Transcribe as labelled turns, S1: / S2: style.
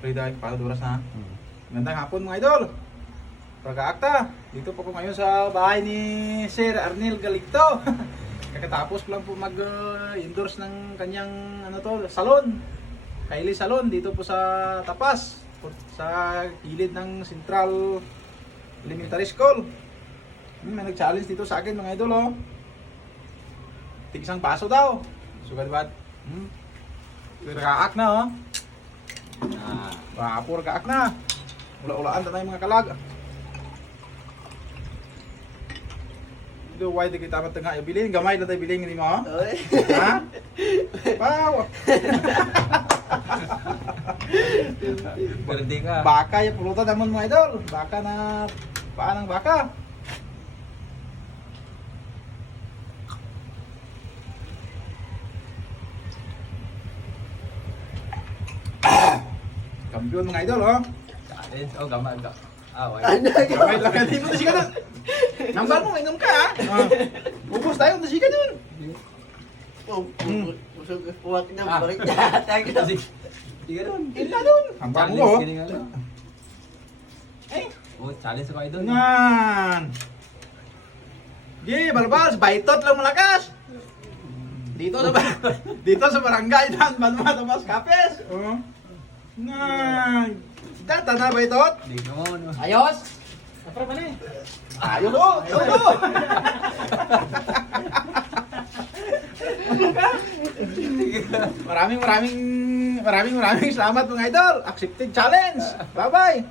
S1: Frida, para oras na. Magandang hapon mga idol. Pagkaakta, dito po ko ngayon sa bahay ni Sir Arnel Galicto. Kakatapos ko lang po mag-endorse ng kanyang ano to, salon. Kylie Salon dito po sa Tapas, sa gilid ng Central Elementary School. Hmm, may nag-challenge dito sa akin mga idol oh. Tig isang paso daw. Sugat ba? Hmm. Kaak na oh. Vapor kaak na. Ula-ulaan na tayo mga kalag. Do why di kita matengah ya bilin gamay na tayo bilin ni mo.
S2: Oy.
S1: Ha? Wow.
S3: Berde ka.
S1: Baka ya pulutan naman mga idol. Baka na paa ng baka. Kampiyon mga idol, oh.
S3: Challenge. Oh, gamay ka. Ah, wala.
S2: Ano?
S1: Gamay lang ka dito, nasiga na. Nambar mo, inom ka, ha? Ah. Ubus tayo, nasiga dun.
S2: Oh,
S1: Hmm.
S2: Usog puwak na
S3: Ah.
S2: balik na.
S3: Sige. Sige doon.
S1: Ila dun. Hambang
S3: Challenge
S1: mo, oh. Eh,
S3: Oh, challenge ako idol.
S1: Yan. Gi, balbals, baitot lang malakas. Dito sa ba- dito sa barangay dan Banma Tapas Kapes. Oh. Nan. Data na
S3: mo no.
S1: Ayos. Apa ba ni? Ayos oh, ayos oh. maraming maraming maraming maraming salamat mga idol. Accepted challenge. Bye-bye.